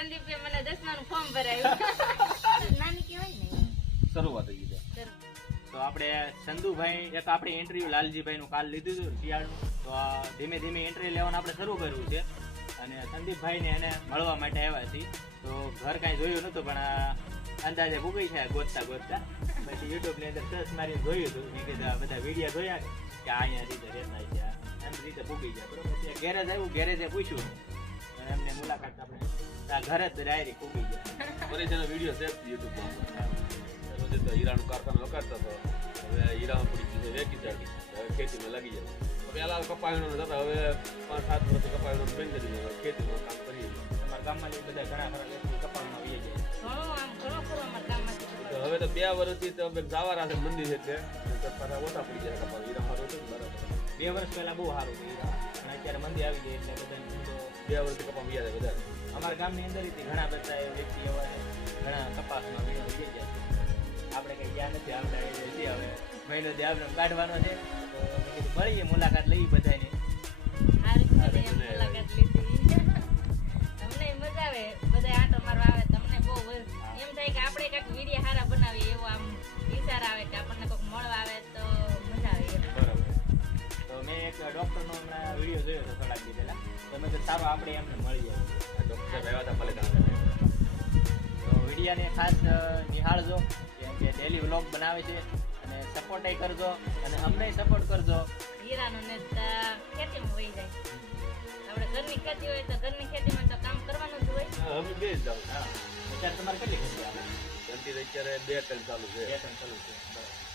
સંદીપે મને દસમાનું ફોર્મ ભરાયું. નાની કહેવાય ને. શરૂઆત થઈ ગઈ તો આપણે સંધુભાઈ એક આપણે ઇન્ટરવ્યુ લાલજીભાઈ નું કાલ લીધું હતું શિયાળનું. તો ધીમે ધીમે ઇન્ટરવ્યુ લેવાનું આપણે શરૂ કર્યું છે. અને સંદીપભાઈ ને એને મળવા માટે આવ્યા છીએ. તો ઘર કાંઈ જોયું નતું પણ આ અંદાજે ભૂગી છે ગોતતા ગોતતા. પછી યુટ્યુબની અંદર સર્ચ મારી જોયું હતું. મેં કીધું બધા વીડિયો જોયા કે આ અહીંયા રીતે રહેતા છે આમ રીતે ભૂગી ગયા. બરોબર ગેરેજ આવ્યું ગેરેજે પૂછ્યું. અને એમને મુલાકાત આપણે આ ઘરે જ ડાયરી ભૂગી ગયા. ફરી તેનો વીડિયો સેવ પર. રોજે તો હીરાનું કારખાનું વગાડતો હતો હવે હીરામાં પડી ગઈ છે વેચી ચાલી. હવે ખેતીમાં લાગી જાય પહેલા કપાયણો હતા હવે પાંચ સાત વર્ષથી કપાયણો બંધ કરી દીધું ખેતીમાં કામ કરીએ અમારા ગામમાં જે બધા ઘણા ખરા કપાળમાં આવીએ જાય હવે તો બે વર્ષથી તો અમે જાવારા છે મંદિર છે એટલે. ઓછા પડી જાય કપાળ હીરા રોજ બરાબર. બે વર્ષ પહેલા બહુ સારું હતું અને અત્યારે મંદિર આવી ગઈ એટલે બધા બે વર્ષથી કપા મીયા જાય વધારે અમારા ગામની અંદર ઘણા બધા એ વ્યક્તિ એવા છે, ઘણા કપાસમાં વીણો થઈ ગયા છે. આપણે કઈ ગયા નથી આપણે હવે. મહિનો આપણે કાઢવાનો છે તો મળીએ મુલાકાત લઈ બધાની સારું આપણે એમને મળીએ જાય. ડૉક્ટર આવ્યા હતા ભલે તો વિડીયાને ખાસ નિહાળજો કેમ કે ડેલી વ્લોગ બનાવે છે. અને સપોર્ટ કરજો અને અમને સપોર્ટ કરજો. હીરાનું ને ખેતીમાં વહી જાય. આપણે ઘરની ખેતી હોય તો ઘરની ખેતીમાં તો કામ કરવાનું જ હોય. અમે બે જ જાઉં અત્યારે તમારે કેટલી ખેતી આવે? અત્યારે બે ટન ચાલુ છે. બે ટન ચાલુ છે. બરાબર.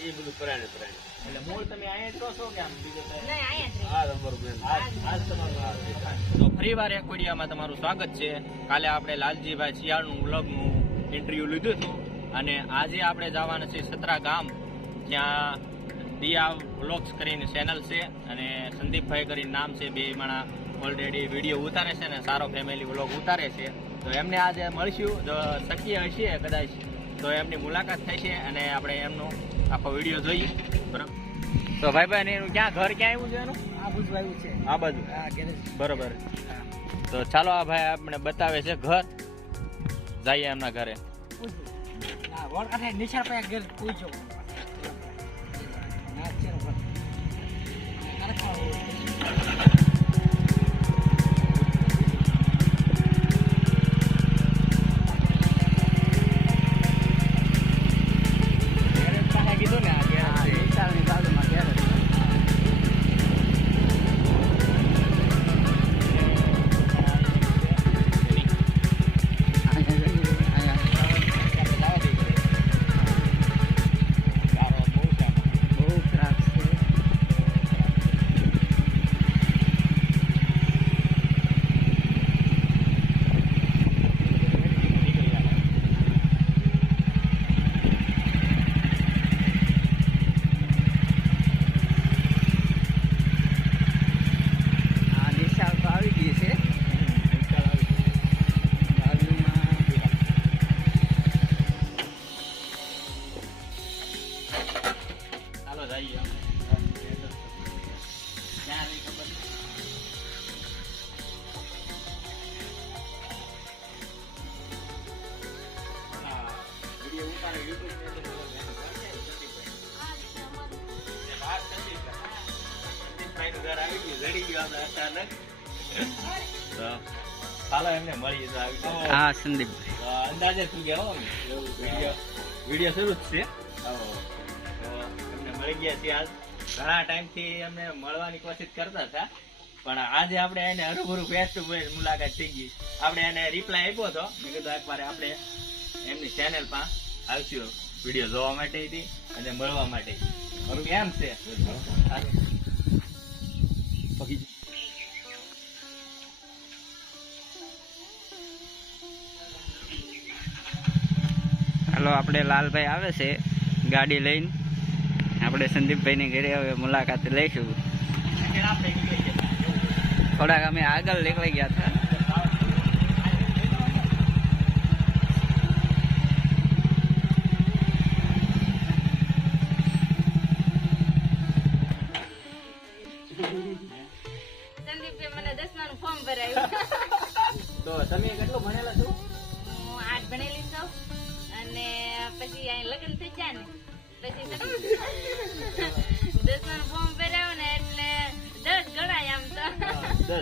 એ બધું પરાણે પરાણે. એટલે મૂળ તમે અહીંયા જ છો કે આમ બીજે કઈ? નહીં અહીંયા જ આ તમારું આજ- આજ તમારું આ દુકાન. તો ફરીવાર એક વિડીયોમાં તમારું સ્વાગત છે. કાલે આપણે લાલજીભાઈ શિયાળનું વ્લોગનું ઇન્ટરવ્યુ લીધું હતું. અને આજે આપણે જવાના છે સતરા ગામ ત્યાં દિયા વ્લોગ્સ કરીને ચેનલ છે. અને સંદીપભાઈ કરીને નામ છે. બે માણા ઓલરેડી વીડિયો ઉતારે છે ને સારો ફેમિલી વ્લોગ ઉતારે છે. તો એમને આજે મળશું. જો શક્ય હશે કદાચ. તો એમની મુલાકાત થશે અને આપણે એમનો આખો વીડિયો જોઈએ. બરાબર? તો ભાઈ ભાઈ એનું ક્યાં ઘર ક્યાં આવ્યું છે એનું? આ બુજવાયું છે. આ બાજુ? ગેરેજ બરોબર. તો ચાલો આ ભાઈ આપણે બતાવે છે ઘર. જઈએ એમના ઘરે. ના કાંઠે નિશાળ પાસે ઘર પૂછો. તો ચાલો એમને મળીએ તો આવી જાય. હા સંદીપ. અંદાજે શું કહેવો વીડિયો વીડિયો શરૂ જ છે. એમને મળી ગયા છીએ આજ. ઘણા ટાઈમથી એમને મળવાની કોશિશ કરતા હતા. પણ આજે આપણે એને હરુભરું ફેસ ટુ ફેસ મુલાકાત થઈ ગઈ. આપણે એને રિપ્લાય આપ્યો હતો. મેં કીધું એકવાર આપણે એમની ચેનલ પર આવશું વીડિયો જોવા માટે હતી અને મળવા માટે એમ છે. હાલો આપણે લાલભાઈ આવે છે ગાડી લઈને. આપણે સંદીપભાઈની ઘરે હવે મુલાકાત લઈશું. થોડાક અમે આગળ નીકળી ગયા હતા.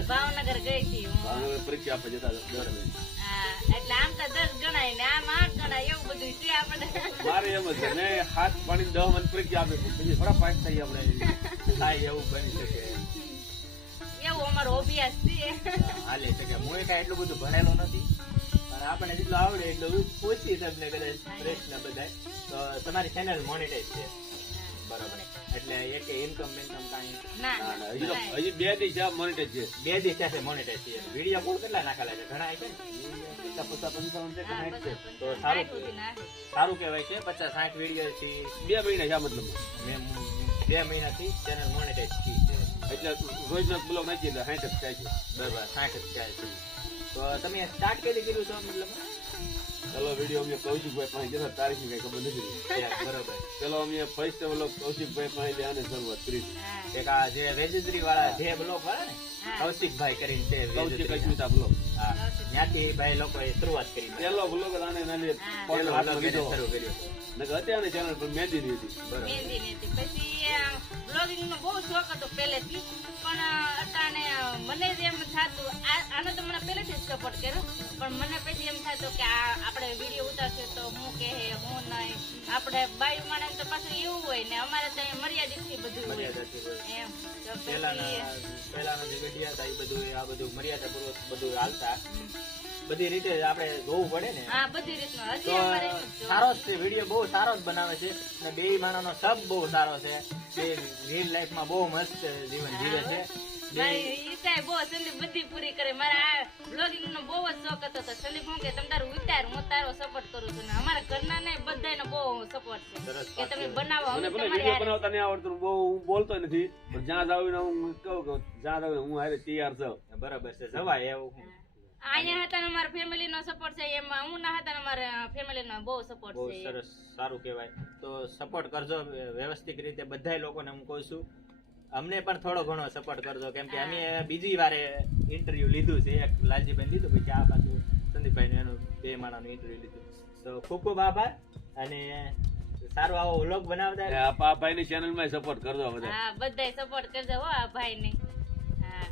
ભાવનગર ગઈ હતી ભાવનગર પરીક્ષા આપવા જતા એટલે આમ તો દસ ગણાય ને આમ આઠ ગણાય એવું બધું છે આપણે. મારે એમ છે ને હાથ પાણી દહ મને પરીક્ષા આપે પછી થોડા પાસ થઈ આપણે. થાય એવું બની શકે. એવું અમારો અભ્યાસ છે. હાલે શકે હું કાંઈ એટલું બધું ભણેલો નથી પણ આપણે જેટલું આવડે એટલું પૂછી તમને કદાચ પ્રશ્ન બધા તો તમારી ચેનલ મોનિટાઈઝ છે. બરાબર. એટલે એક ઇન્કમ ઇન્કમ કાંઈ ના ના, ના, ના. હજી તો હજી બે દી છે છે. બે દિવસ સાથે મોનેટાઈઝ છે વીડિયો કોલ કેટલા નાખેલા છે? ઘણા છે ને? પચાસ પચાસ પંચાવન છે સાઠ છે? તો સારું સારું કહેવાય છે. પચાસ સાઠ વીડિયો થી બે મહિના છે મતલબ. મેં બે મહિનાથી ચેનલ મોનેટાઈઝ થઈ છે. એટલે રોજના બ્લોગ એટલે સાઠ જ થાય છે. બરાબર સાઠ જ થાય છે. તો તમે સ્ટાર્ટ કરી કર્યું છો મતલબ? પેલો વીડિયો અમે કૌશિકભાઈ પાસે જતા તારીખ કઈ ખબર નથી. બરોબર. પેલો અમે ફર્સ્ટ બ્લોક કૌશિકભાઈ પાસે આને શરૂઆત કરી. એક આ જે વેજેન્દ્રી વાળા જે બ્લોક વાળા ને? કૌશિકભાઈ કરીને છે કૌશિક બ્લોગ હા ત્યાંથી ભાઈ લોકોએ શરૂઆત કરી પેલો બ્લોગ આને નાની શરૂ કર્યો. નકર અત્યારની ચેનલ પર મહેંદી ની હતી બરોબર. પછી બ્લોગિંગ નો બહુ શોખ હતો પહેલેથી. પણ અત્યારે મને જ એમ થતું આનો તો મને પહેલેથી જ સપોર્ટ કર્યો. પણ મને પછી એમ થતું કે આ આપણે વીડિયો ઉતારશે તો હું કે હું નહીં. આપણે બાઈ માણસ તો પાછું એવું હોય ને અમારે તો મર્યાદિતથી બધું હોય. એમ પહેલાના પહેલાના જે વીડિયો હતા એ બધું આ બધું મર્યાદાપૂર્વક બધું હાલતા. બધી રીતે આપણે જોવું પડે ને. હા બધી રીતનું. સારો જ છે વીડિયો બહુ સારો જ બનાવે છે અને બે માણસનો સબ બહુ સારો છે. બે રીલ લાઈફમાં બહુ મસ્ત જીવન જીવે છે. બે મારી ઈચ્છા બહુ સંદીપ બધી પૂરી કરે. મારા આ બ્લોગિંગ નો બહુ જ શોખ હતો. તો સંદીપ હું કે તમે તારું ઉતાર હું તારો સપોર્ટ કરું છું. ને અમારા ઘરના ને બધાનો બહુ સપોર્ટ છે. સરસ કે વાત તમે છે. બનાવો અમે મને ભલે તમારી વીડિયો હારે. બનાવતા નહીં આવડતું. બહુ હું બોલતો નથી. જ્યાં જાવ ને કહું કે હું હારે તૈયાર છું. બરાબર છે. જવાય એવું. અહીંયા હતા ને મારા ફેમિલી નો સપોર્ટ છે એમાં હું ના હતા ને મારા ફેમિલી નો બહુ સપોર્ટ બહુ છે સરસ સારું કહેવાય. તો સપોર્ટ કરજો વ્યવસ્થિત રીતે બધાય લોકોને હું કહું છું. અમને પણ થોડો ઘણો સપોર્ટ કરજો કેમ કે અમે બીજી વારે ઇન્ટરવ્યુ લીધું છે એક લાલજીભાઈ લીધું પછી આ પાછું સંદીપભાઈ એનું બે માણાનું ઇન્ટરવ્યુ લીધું. તો ખૂબ ખૂબ આભાર અને સારો આવો વ્લોગ બનાવતા આ ભાઈ ની ચેનલમાં સપોર્ટ કરજો બધા. હા બધાય સપોર્ટ કરજો હો આ ભાઈ ને હા.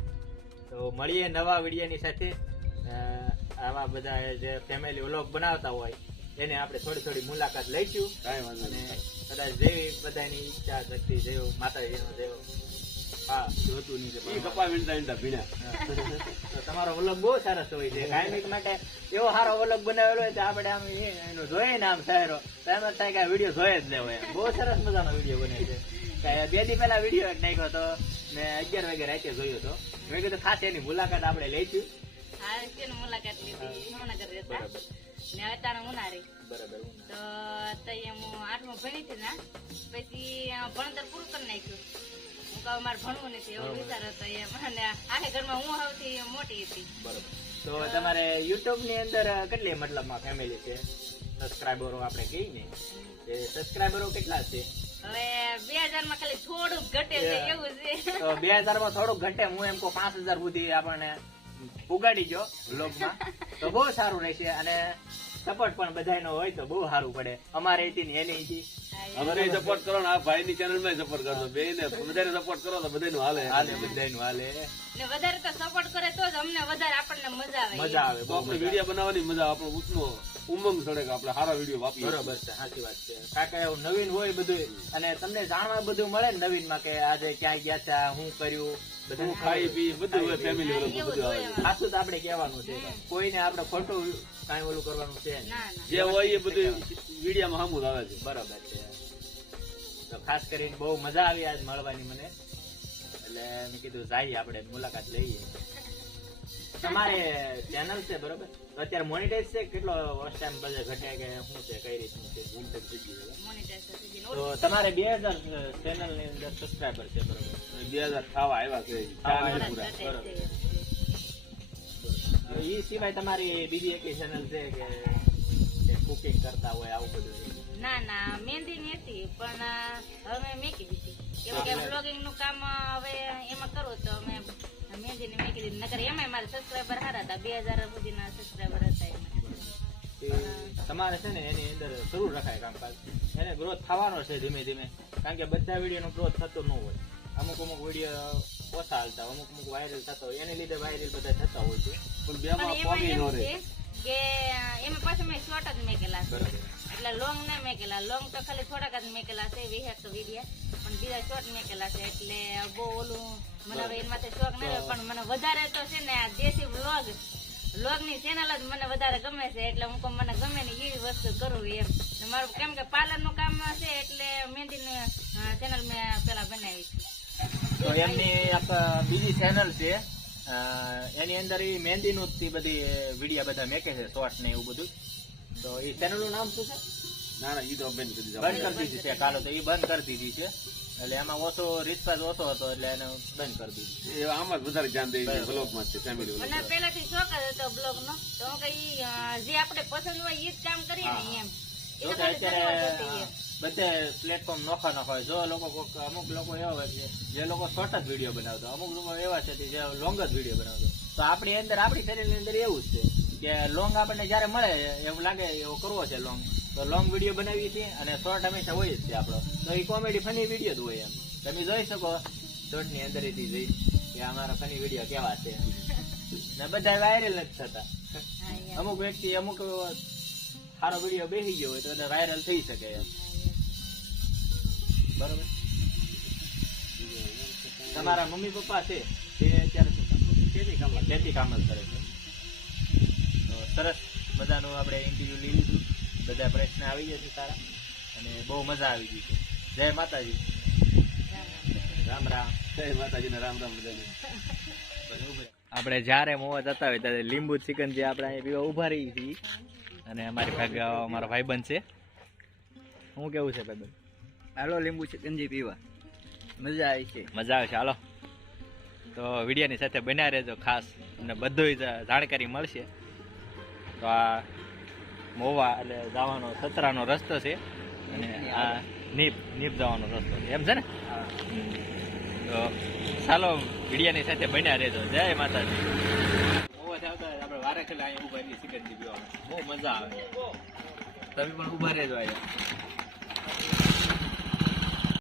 તો મળીએ નવા વિડીયોની સાથે. અ, આવા બધા જે ફેમિલી વ્લોગ બનાવતા હોય એને આપણે થોડી થોડી મુલાકાત લઈશું. અને કદાચ જેવી બધાની ઈચ્છા શક્તિ જેવું માતાજીનો જેવો હા. જોતું નહીં કપા વીણતા વીણતા ભીણા તો તમારો વ્લોગ બહુ સરસ હોય છે. કાયમિક માટે એવો સારો વ્લોગ બનાવેલો હોય તો આપણે આમ એનો જોઈએ ને આમ સારો. તો એમ જ થાય કે વીડિયો જોઈએ જ લેવો એમ. બહુ સરસ મજાનો વીડિયો બને છે. બે દી પહેલા વીડિયો નાખ્યો હતો મેં અગિયાર વાગે રાતે જોયો હતો મેં કીધું ખાસ એની મુલાકાત આપણે લઈશું. હા છે મુલાકાત લીધી હિમનગર રહેતા. ને અત્યારે ઉનાળી. બરાબર તો તઈ હું આઠમું ભણી હતી ને પછી ભણતર પૂરું કરી નાખ્યું. હું કહું મારે ભણવું નથી. એવો વિચાર હતો એમ. અને આખે ઘરમાં હું સૌથી મોટી હતી. બરાબર. તો તમારે યુટ્યુબની અંદર કેટલી મતલબમાં ફેમિલી છે? સબસ્ક્રાઈબરો આપણે કહીએ ને. એ સબસ્ક્રાઈબરો કેટલા છે? હવે બે હજારમાં ખાલી થોડુંક ઘટે છે એવું છે. બે હજારમાં થોડુંક ઘટે. હું એમ કહું પાંચ હજાર સુધી આપણને ઉગાડી જો બ્લોગમાં તો બહુ સારું રહેશે અને સપોર્ટ પણ બધાનો હોય તો બહુ સારું પડે. અમારે અહીંથી ને એની અમારે સપોર્ટ કરો ને આ ભાઈ ની ચેનલમાં સપોર્ટ કરો. બે ને બધાને સપોર્ટ કરો તો બધા હાલે. હાલે બધા હાલે. ને વધારે તો સપોર્ટ કરે તો જ અમને વધારે આપણને મજા આવે. મજા આવે. તો આપણે વીડિયો બનાવવાની મજા આપણો ઉત્નો ઉમંગ ચડે કે આપણે સારા વીડિયો વાપરીએ. બરોબર છે સાચી વાત છે. કાકા એવું નવીન હોય બધું અને તમને જાણવા બધું મળે ને નવીનમાં કે આજે ક્યાં ગયા હતા હું કર્યું? બધું હું ખાઈ પી બધું ફેમિલી બધું તો આપણે કહેવાનું છે કોઈને આપણે ખોટું કાંઈ ઓલું કરવાનું છે જે હોય એ બધું વિડીયામાં સામું આવે છે. બરાબર છે. તો ખાસ કરીને બહુ મજા આવી આજ મળવાની મને. એટલે મેં કીધું જાય આપણે મુલાકાત લઈએ. તમારે ચેનલ છે બરોબર? તો અત્યારે મોનિટાઈઝ છે? કેટલો વર્ષ ટાઈમ પછી ઘટે કે શું છે? કઈ રીતનું છે? ભૂલ. મોનિટાઈઝ થઈ ગયું. તો તમારે બે હજાર ચેનલની અંદર સબસ્ક્રાઈબર છે બરોબર? બે હજાર ખાવા આવ્યા છે. ચાર એ સિવાય તમારી બીજી એક ચેનલ છે કે કુકિંગ કરતા હોય આવું બધું? ના ના મહેંદી ની હતી પણ હવે મેકી દીધી. કેમ કે બ્લોગિંગનું કામ હવે એમાં કરવું તો અમે મહેંદીની મેં કીધું નકર એમાંય મારા સબસ્ક્રાઈબર હારા હતા. બે હજાર સુધીના સબસ્ક્રાઈબર હતા એમાં. તમારે છે ને એની અંદર શરૂ રખાય કામકાજ. એને ગ્રોથ થવાનો છે ધીમે ધીમે. કારણ કે બધા વિડીયોનો ગ્રોથ થતો ન હોય. અમુક અમુક વીડિયો ઓછા હાલતા અમુક અમુક વાયરલ થતા હોય. એને લીધે વાયરલ બધા થતા હોય છે. પણ પણ બેમાં પોગી નો રહે. કે એમાં પાછું મેં શોર્ટ જ મેકેલા છે. એટલે લોંગ ના મેકેલા. લોંગ તો ખાલી થોડાક જ મેકેલા છે વિહેક વિડિયા. પણ બીજા શોર્ટ મેકેલા છે. એટલે બહુ ઓલું મને હવે એના માટે શોખ નહીં પણ મને વધારે તો છે ને આ દેશી વ્લોગ વ્લોગની ચેનલ જ મને વધારે ગમે છે. એટલે હું મને ગમે ને એવી વસ્તુ કરું એમ. મારું કેમ કે પાર્લરનું કામ છે એટલે મહેંદી ચેનલ મેં પેલા બનાવી છે. તો એમની બીજી ચેનલ છે. એની અંદર એ મહેંદીનું જ બધી વિડીયા બધા મેકે છે શોર્ટ ને એવું બધું. તો એ ચેનલનું નામ શું છે? ના ના એ તો બંધ કરી દીધા. બંધ કરી દીધી છે કાલો તો એ બંધ કરી દીધી છે. એટલે એમાં ઓછો રિસ્પાન્સ ઓછો હતો એટલે એને બંધ કરી દીધું એ આમાં જ વધારે ધ્યાન દઈ બરાબર. બ્લોગમાં છે ફેમિલી અને પહેલાથી શોખ હતો બ્લોગ નો તો કે જે આપણે પસંદ હોય એ જ કામ કરીએ ને એમ. એ તો અત્યારે. બધે પ્લેટફોર્મ નોખા નોખા હોય. જો લોકો અમુક લોકો એવા હોય છે જે લોકો શોર્ટ જ વીડિયો બનાવતા અમુક લોકો એવા છે કે જે લોંગ જ વીડિયો બનાવતો તો આપણી અંદર આપણી શરીરની અંદર એવું જ છે કે લોંગ આપણને જ્યારે મળે એવું લાગે એવો કરવો છે લોંગ તો લોંગ વીડિયો બનાવીએ છીએ અને શોર્ટ હંમેશા હોય જ છે આપણો. તો એ કોમેડી ફની વીડિયો જ હોય એમ. તમે જોઈ શકો શોર્ટની અંદરથી જોઈ કે અમારા ફની વીડિયો કેવા છે. ને બધા વાયરલ જ થતા. અમુક વ્યક્તિ અમુક સારો વીડિયો બેસી ગયો હોય તો વાયરલ થઈ શકે એમ. બરોબર? તમારા મમ્મી પપ્પા છે તે અત્યારે ખેતી કામ જ કરે છે. તો સરસ બધાનું આપણે ઇન્ટરવ્યુ લઈ લીધું. બધા પ્રશ્ન આવી ગયા છે સારા. અને બહુ મજા આવી ગઈ છે. જય માતાજી. રામ રામ. જય માતાજીને રામ રામ બધાને. આપણે જ્યારે મોવા જતા હોય ત્યારે લીંબુ ચિકન જે આપણે અહીંયા પીવા ઊભા રહી છીએ. અને અમારી ભાગ અમારો ભાઈબંધ છે. હું કેવું છે ભાઈબંધ? હાલો લીંબુ ગંજી પીવા. મજા આવી છે. મજા આવે છે. હાલો. તો વિડીયાની સાથે બન્યા રહેજો ખાસ અને બધું જાણકારી મળશે. તો આ મોવા એટલે જવાનો સતરાનો રસ્તો છે અને આ નીપ નીપ જવાનો રસ્તો છે. એમ છે ને? તો ચાલો વિડીયાની સાથે બન્યા રહેજો. જય માતાજી. મોવા આવતા આપણે વારે ખેલા અહીંયા ઊભા એટલી સિકંજી પીવામાં. બહુ મજા આવે. તમે પણ ઊભા રહેજો અહીંયા.